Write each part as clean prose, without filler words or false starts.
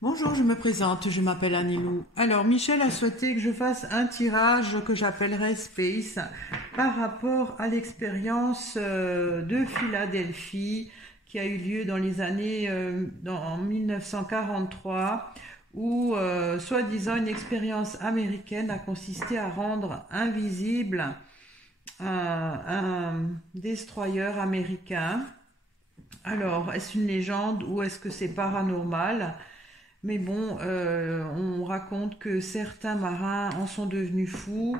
Bonjour, je me présente, je m'appelle Anilou. Alors, Michel a souhaité que je fasse un tirage que j'appellerai Space par rapport à l'expérience de Philadelphie qui a eu lieu dans les années en 1943 où, soi-disant, une expérience américaine a consisté à rendre invisible un destroyer américain. Alors, est-ce une légende ou est-ce que c'est paranormal? Mais bon, on raconte que certains marins en sont devenus fous,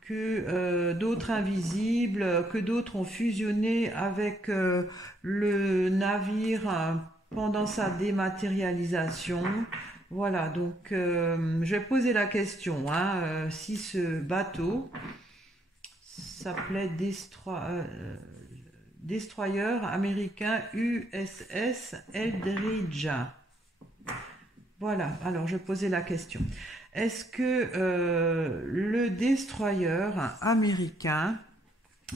que d'autres invisibles, que d'autres ont fusionné avec le navire pendant sa dématérialisation. Voilà, donc je vais poser la question, hein, si ce bateau s'appelait Destroyer américain USS Eldridge. Voilà, alors je posais la question. Est-ce que le destroyer américain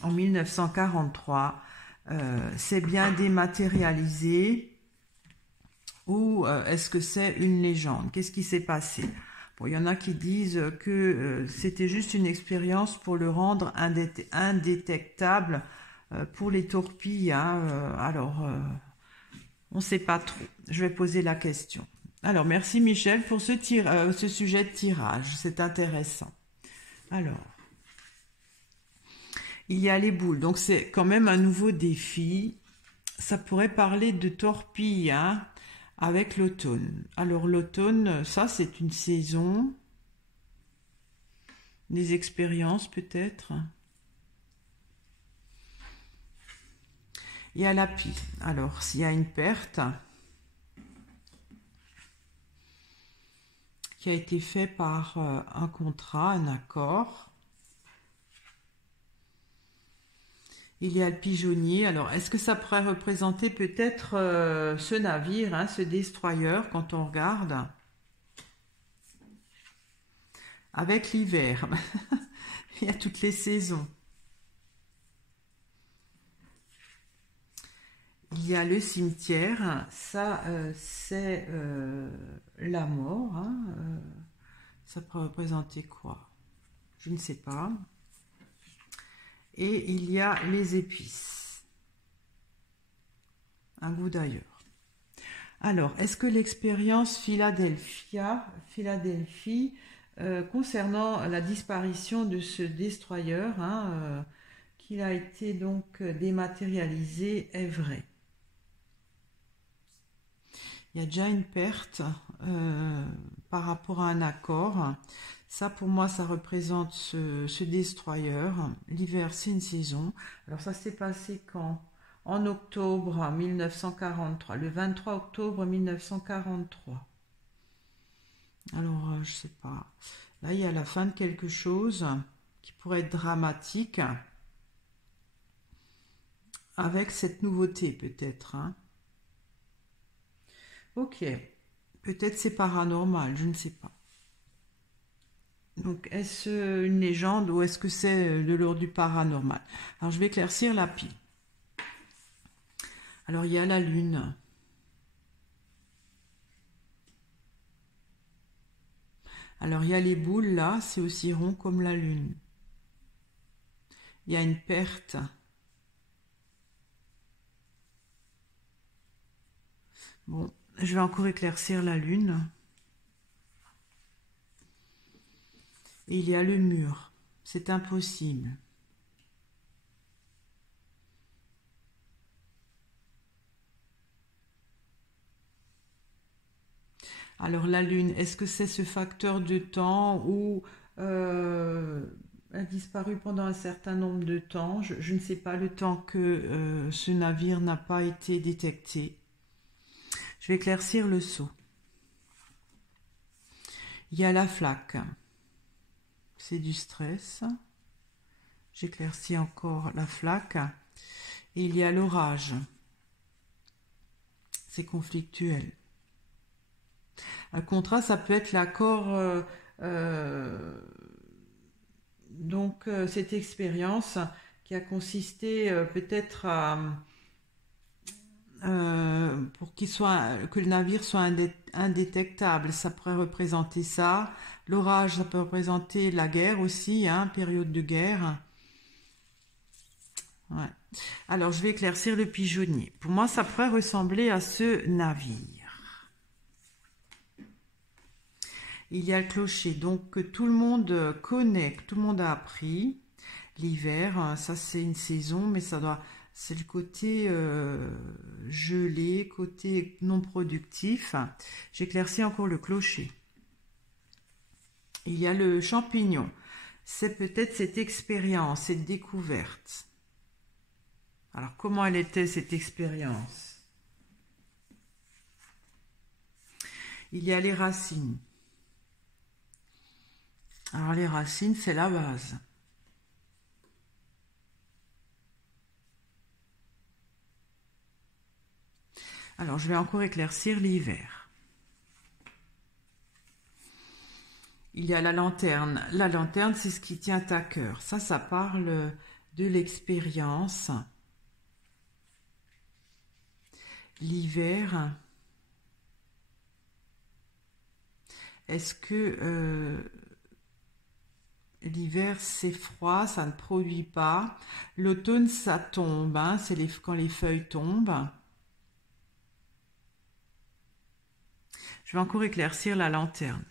en 1943 s'est bien dématérialisé ou est-ce que c'est une légende? Qu'est-ce qui s'est passé? Bon, il y en a qui disent que c'était juste une expérience pour le rendre indétectable pour les torpilles, hein, on ne sait pas trop. Je vais poser la question. Alors, merci Michel pour ce sujet de tirage. C'est intéressant. Alors, il y a les boules. Donc, c'est quand même un nouveau défi. Ça pourrait parler de torpilles, hein, avec l'automne. Alors, l'automne, ça, c'est une saison. Des expériences, peut-être. Il y a la pie. Alors, s'il y a une perte qui a été fait par un contrat, un accord. Il y a le pigeonnier. Alors, est-ce que ça pourrait représenter peut-être ce navire, hein, ce destroyer, quand on regarde, avec l'hiver? Il y a toutes les saisons. Il y a le cimetière. Ça, c'est la mort, hein. Ça pourrait représenter quoi? Je ne sais pas. Et il y a les épices. Un goût d'ailleurs. Alors, est-ce que l'expérience Philadelphie, concernant la disparition de ce destroyer, hein, qu'il a été donc dématérialisé, est vraie? Il y a déjà une perte par rapport à un accord. Ça, pour moi, ça représente ce destroyer. L'hiver, c'est une saison. Alors, ça s'est passé quand? En octobre 1943, le 23 octobre 1943. Alors, je sais pas. Là, il y a la fin de quelque chose qui pourrait être dramatique avec cette nouveauté, peut-être, hein. Ok, peut-être c'est paranormal, je ne sais pas. Donc, est-ce une légende ou est-ce que c'est de l'ordre du paranormal? Alors, je vais éclaircir la pile. Alors, il y a la lune. Alors, il y a les boules là, c'est aussi rond comme la lune. Il y a une perte. Bon, je vais encore éclaircir la lune. Et il y a le mur. C'est impossible. Alors la lune, est-ce que c'est ce facteur de temps où a disparu pendant un certain nombre de temps? Je ne sais pas le temps que ce navire n'a pas été détecté. Je vais éclaircir le seau. Il y a la flaque. C'est du stress. J'éclaircis encore la flaque. Et il y a l'orage. C'est conflictuel. Un contrat, ça peut être l'accord, cette expérience qui a consisté peut-être pour que le navire soit indétectable. Ça pourrait représenter ça. L'orage, ça peut représenter la guerre aussi, hein, période de guerre. Ouais. Alors, je vais éclaircir le pigeonnier. Pour moi, ça pourrait ressembler à ce navire. Il y a le clocher, donc que tout le monde connaît, que tout le monde a appris. L'hiver, ça c'est une saison, mais c'est le côté gelé, côté non productif. J'éclaircis encore le clocher. Il y a le champignon. C'est peut-être cette expérience, cette découverte. Alors, comment elle était cette expérience? Il y a les racines. Alors, les racines, c'est la base. Alors, je vais encore éclaircir l'hiver. Il y a la lanterne. La lanterne, c'est ce qui tient à cœur. Ça parle de l'expérience. L'hiver, est-ce que l'hiver c'est froid, ça ne produit pas. L'automne ça tombe, hein, c'est quand les feuilles tombent. Je vais encore éclaircir la lanterne.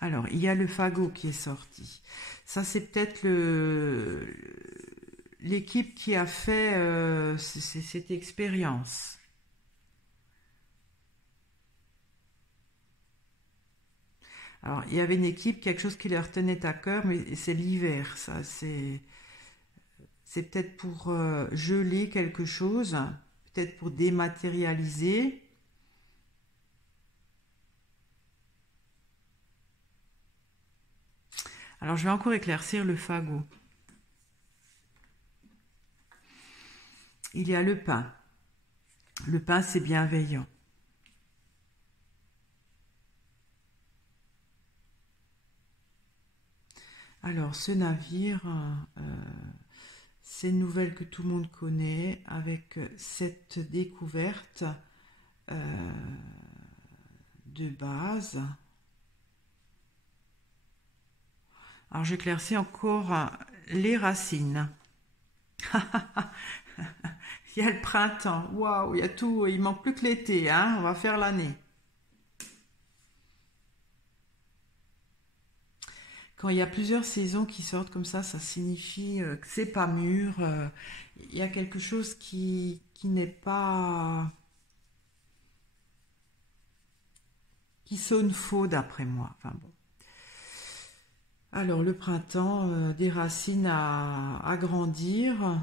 Alors, il y a le fagot qui est sorti. Ça c'est peut-être l'équipe qui a fait cette expérience. Alors, il y avait une équipe, quelque chose qui leur tenait à cœur, mais c'est l'hiver, ça. C'est peut-être pour geler quelque chose, peut-être pour dématérialiser. Alors, je vais encore éclaircir le fagot. Il y a le pain. Le pain, c'est bienveillant. Alors, ce navire, c'est une nouvelle que tout le monde connaît, avec cette découverte de base. Alors, j'éclaircis encore les racines. Il y a le printemps. Waouh, il y a tout. Il manque plus que l'été, hein. On va faire l'année. Quand il y a plusieurs saisons qui sortent comme ça signifie que c'est pas mûr. Il y a quelque chose qui n'est pas... qui sonne faux d'après moi. Enfin bon. Alors le printemps, des racines à grandir.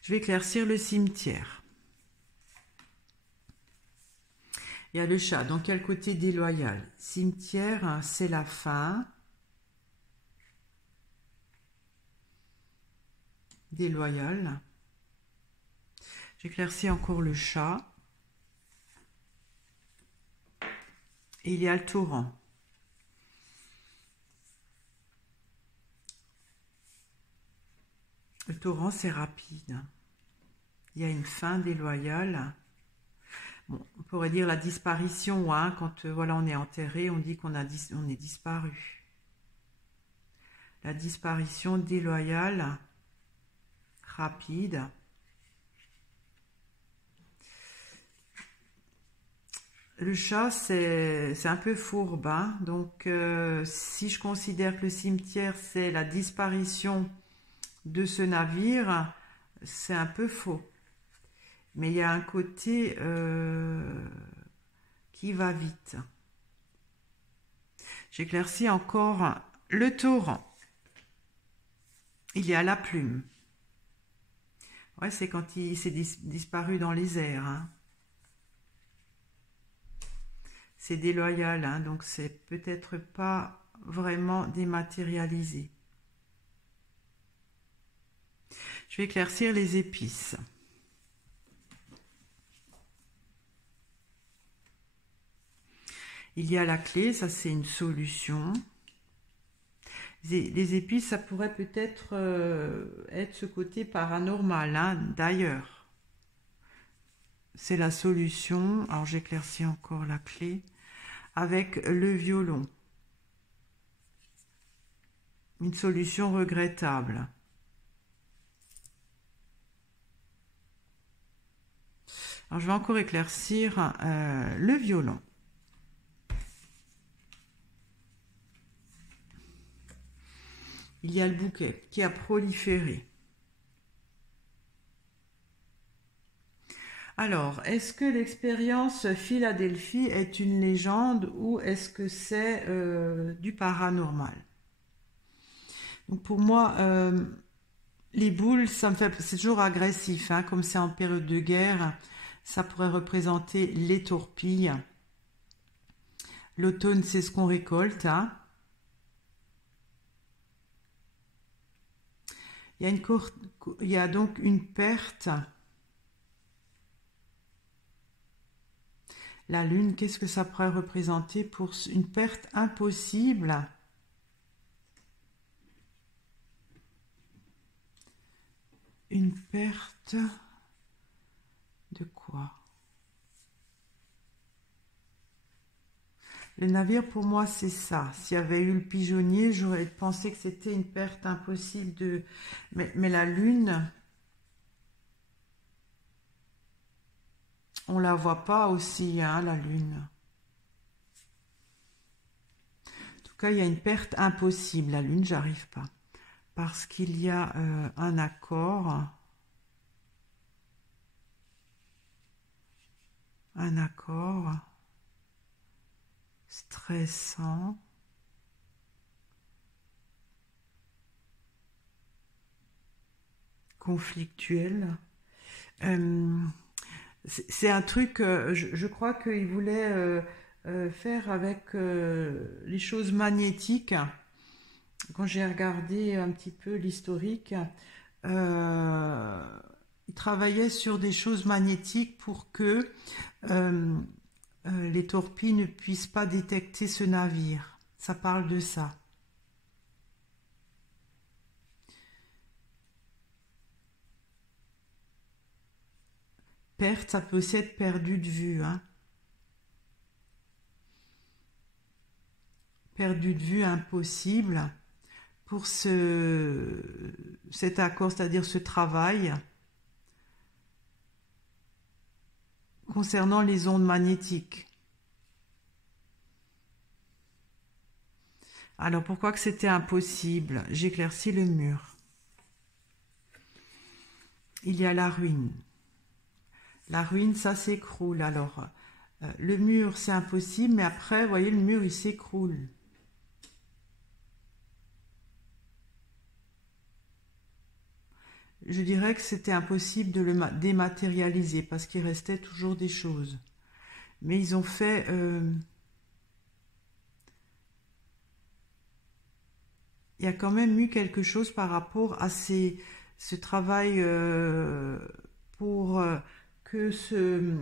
Je vais éclaircir le cimetière. Il y a le chat, donc quel côté déloyal? Cimetière, c'est la fin. Déloyal. J'éclaircis encore le chat. Et il y a le torrent. Le torrent, c'est rapide. Il y a une fin déloyale. Bon, on pourrait dire la disparition, hein, quand voilà, on est enterré, on dit on est disparu. La disparition déloyale, rapide. Le chat, c'est un peu fourbe, hein, donc si je considère que le cimetière, c'est la disparition de ce navire, c'est un peu faux. Mais il y a un côté qui va vite. J'éclaircis encore le torrent. Il y a la plume. Ouais, c'est quand il s'est disparu dans les airs. Hein. C'est déloyal, hein, donc c'est peut-être pas vraiment dématérialisé. Je vais éclaircir les épices. Il y a la clé, ça c'est une solution. Les épices, ça pourrait peut-être être ce côté paranormal, hein, d'ailleurs. C'est la solution. Alors j'éclaircis encore la clé avec le violon. Une solution regrettable. Alors je vais encore éclaircir le violon. Il y a le bouquet qui a proliféré. Alors, est-ce que l'expérience Philadelphie est une légende ou est-ce que c'est du paranormal? Donc pour moi, les boules, c'est toujours agressif, hein, comme c'est en période de guerre, ça pourrait représenter les torpilles. L'automne, c'est ce qu'on récolte, hein. Il y a donc une perte. La lune, qu'est-ce que ça pourrait représenter pour une perte impossible? Une perte de quoi? Le navire, pour moi, c'est ça. S'il y avait eu le pigeonnier, j'aurais pensé que c'était une perte impossible de... Mais la lune, on la voit pas aussi, hein, la lune. En tout cas, il y a une perte impossible. La lune, j'arrive pas. Parce qu'il y a un accord. Un accord stressant. Conflictuel. C'est un truc, je crois qu'il voulait faire avec les choses magnétiques. Quand j'ai regardé un petit peu l'historique, il travaillait sur des choses magnétiques pour que les torpilles ne puissent pas détecter ce navire. Ça parle de ça. Perte, ça peut aussi être perdu de vue, hein. Perdu de vue impossible pour cet accord, c'est-à-dire ce travail concernant les ondes magnétiques. Alors pourquoi que c'était impossible? J'éclaircis le mur. Il y a la ruine. La ruine, ça s'écroule. Alors, le mur, c'est impossible, mais après, vous voyez, le mur, il s'écroule. Je dirais que c'était impossible de le dématérialiser parce qu'il restait toujours des choses. Mais ils ont fait... il y a quand même eu quelque chose par rapport à ce travail pour que ce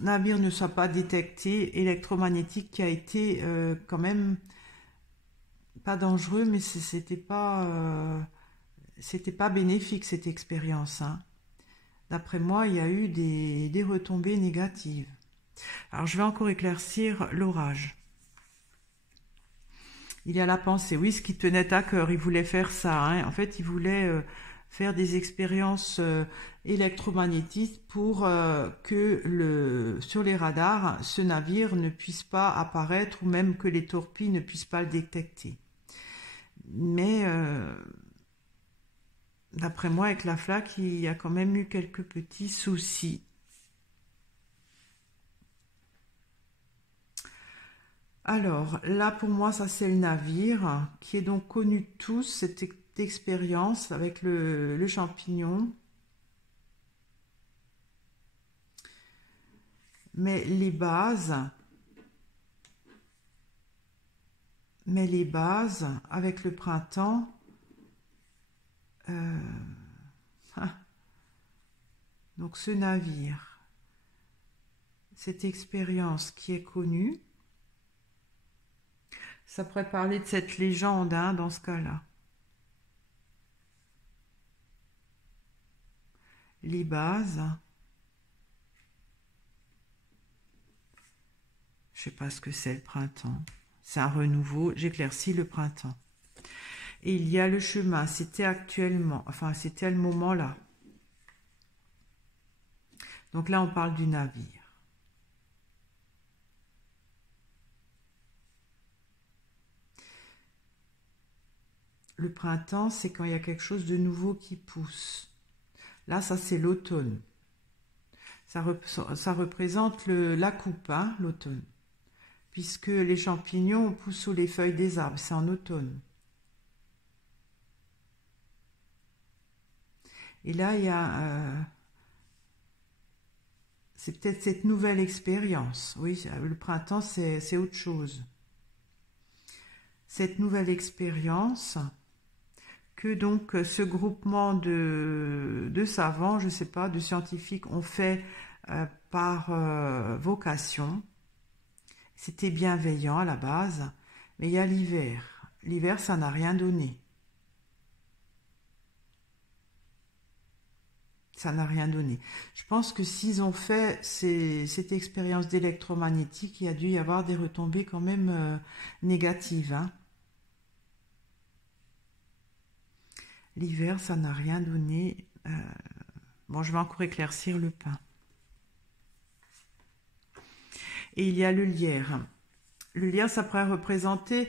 navire ne soit pas détecté, électromagnétique, qui a été quand même pas dangereux, mais c'était pas bénéfique cette expérience, hein. D'après moi, il y a eu des retombées négatives. Alors je vais encore éclaircir l'orage. Il y a la pensée, oui, ce qui tenait à cœur, il voulait faire ça, hein. En fait, il voulait faire des expériences électromagnétiques pour que sur les radars, ce navire ne puisse pas apparaître ou même que les torpilles ne puissent pas le détecter. Mais d'après moi, avec la flaque, il y a quand même eu quelques petits soucis. Alors, là, pour moi, ça, c'est le navire qui est donc connu de tous, cette expérience avec le champignon. Mais les bases, avec le printemps, donc ce navire, cette expérience qui est connue, Ça pourrait parler de cette légende, hein, dans ce cas-là. Les bases. Je sais pas ce que c'est le printemps. C'est un renouveau. J'éclaircis le printemps. Et il y a le chemin. C'était actuellement. Enfin, c'était à le moment là. Donc là, on parle du navire. Le printemps, c'est quand il y a quelque chose de nouveau qui pousse. Là, ça, c'est l'automne. Ça représente la coupe, hein, l'automne. Puisque les champignons poussent sous les feuilles des arbres. C'est en automne. Et là, il y a... c'est peut-être cette nouvelle expérience. Oui, le printemps, c'est autre chose. Cette nouvelle expérience que donc ce groupement de savants, je ne sais pas, de scientifiques ont fait par vocation. C'était bienveillant à la base, mais il y a l'hiver. L'hiver, ça n'a rien donné. Ça n'a rien donné. Je pense que s'ils ont fait cette expérience d'électromagnétique, il y a dû y avoir des retombées quand même négatives, hein. L'hiver, ça n'a rien donné. Bon, je vais encore éclaircir le pain. Et il y a le lierre. Le lierre, ça pourrait représenter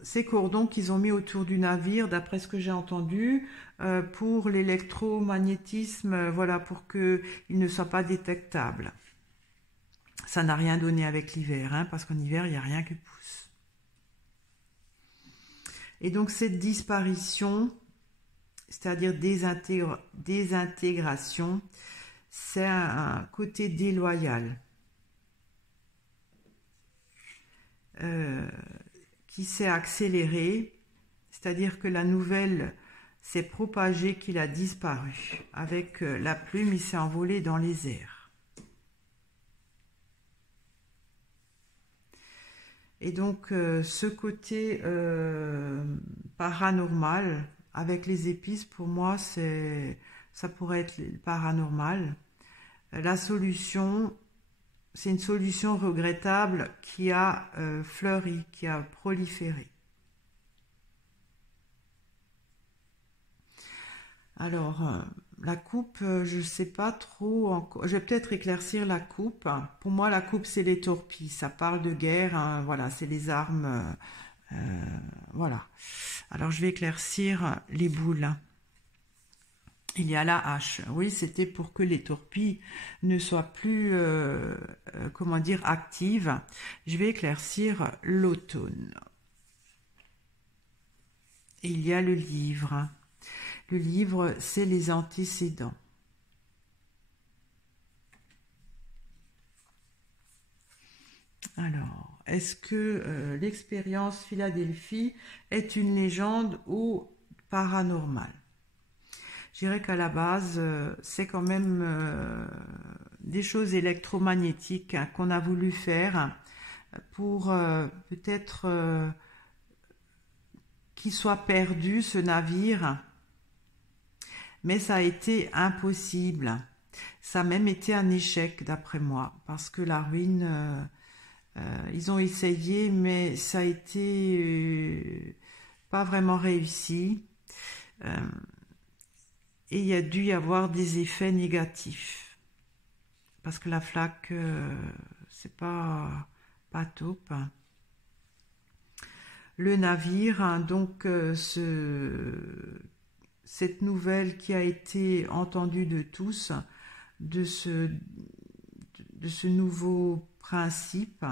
ces cordons qu'ils ont mis autour du navire, d'après ce que j'ai entendu, pour l'électromagnétisme, voilà, pour qu'il ne soit pas détectable. Ça n'a rien donné avec l'hiver, hein, parce qu'en hiver, il n'y a rien qui pousse. Et donc cette disparition, c'est-à-dire désintégration, c'est un côté déloyal qui s'est accéléré, c'est-à-dire que la nouvelle s'est propagée qu'il a disparu. Avec la plume, il s'est envolé dans les airs. Et donc, ce côté paranormal, avec les épices, pour moi, ça pourrait être paranormal. La solution, c'est une solution regrettable qui a fleuri, qui a proliféré. Alors, la coupe, je ne sais pas trop encore. Je vais peut-être éclaircir la coupe. Pour moi, la coupe, c'est les torpilles. Ça parle de guerre, hein, voilà, c'est les armes. Voilà. Alors, je vais éclaircir les boules. Il y a la hache. Oui, c'était pour que les torpilles ne soient plus, comment dire, actives. Je vais éclaircir l'automne. Et il y a le livre. Le livre, c'est les antécédents. Alors, est-ce que l'expérience Philadelphie est une légende ou paranormale? Je dirais qu'à la base, c'est quand même des choses électromagnétiques, hein, qu'on a voulu faire pour peut-être qu'il soit perdu, ce navire. Mais ça a été impossible. Ça a même été un échec, d'après moi, parce que la ruine, ils ont essayé, mais ça a été pas vraiment réussi. Et il y a dû y avoir des effets négatifs. Parce que la flaque, c'est pas top. Le navire, hein, donc cette nouvelle qui a été entendue de tous, de ce nouveau principe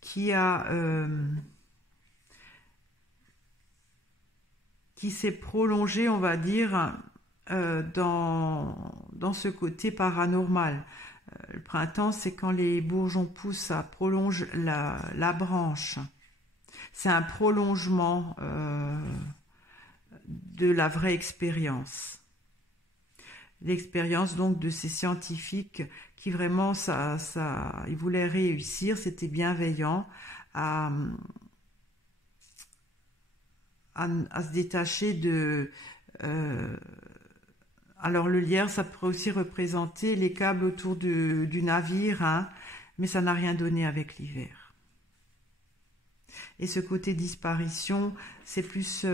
qui s'est prolongé, on va dire, dans ce côté paranormal. Le printemps, c'est quand les bourgeons poussent, ça prolonge la branche. C'est un prolongement de la vraie expérience. l'expérience donc de ces scientifiques qui vraiment ils voulaient réussir, c'était bienveillant à, à se détacher de alors le lierre, ça pourrait aussi représenter les câbles autour du navire, hein, mais ça n'a rien donné avec l'hiver. Et ce côté disparition, c'est plus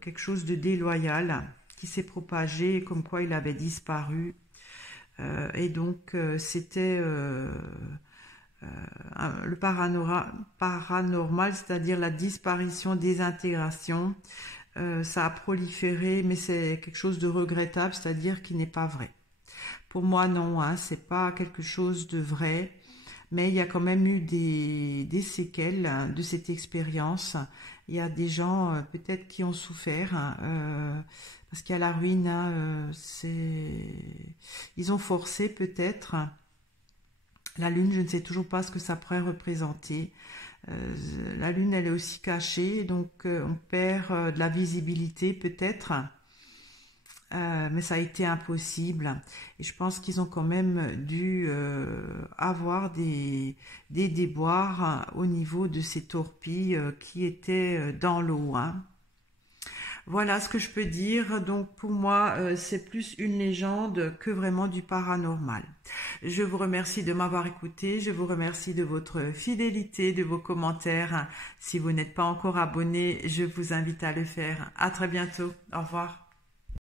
quelque chose de déloyal qui s'est propagé, comme quoi il avait disparu. Et donc c'était le paranormal, c'est-à-dire la disparition, désintégration. Ça a proliféré, mais c'est quelque chose de regrettable, c'est-à-dire qui n'est pas vrai. Pour moi, non, hein, c'est pas quelque chose de vrai, mais il y a quand même eu des séquelles hein, de cette expérience. Il y a des gens peut-être qui ont souffert, hein, parce qu'il y a la ruine, hein, ils ont forcé peut-être. La lune, je ne sais toujours pas ce que ça pourrait représenter. La lune, elle est aussi cachée, donc on perd de la visibilité peut-être, mais ça a été impossible. Et je pense qu'ils ont quand même dû avoir des déboires hein, au niveau de ces torpilles qui étaient dans l'eau. Hein. Voilà ce que je peux dire. Donc pour moi, c'est plus une légende que vraiment du paranormal. Je vous remercie de m'avoir écouté. Je vous remercie de votre fidélité, de vos commentaires. Si vous n'êtes pas encore abonné, je vous invite à le faire. À très bientôt. Au revoir.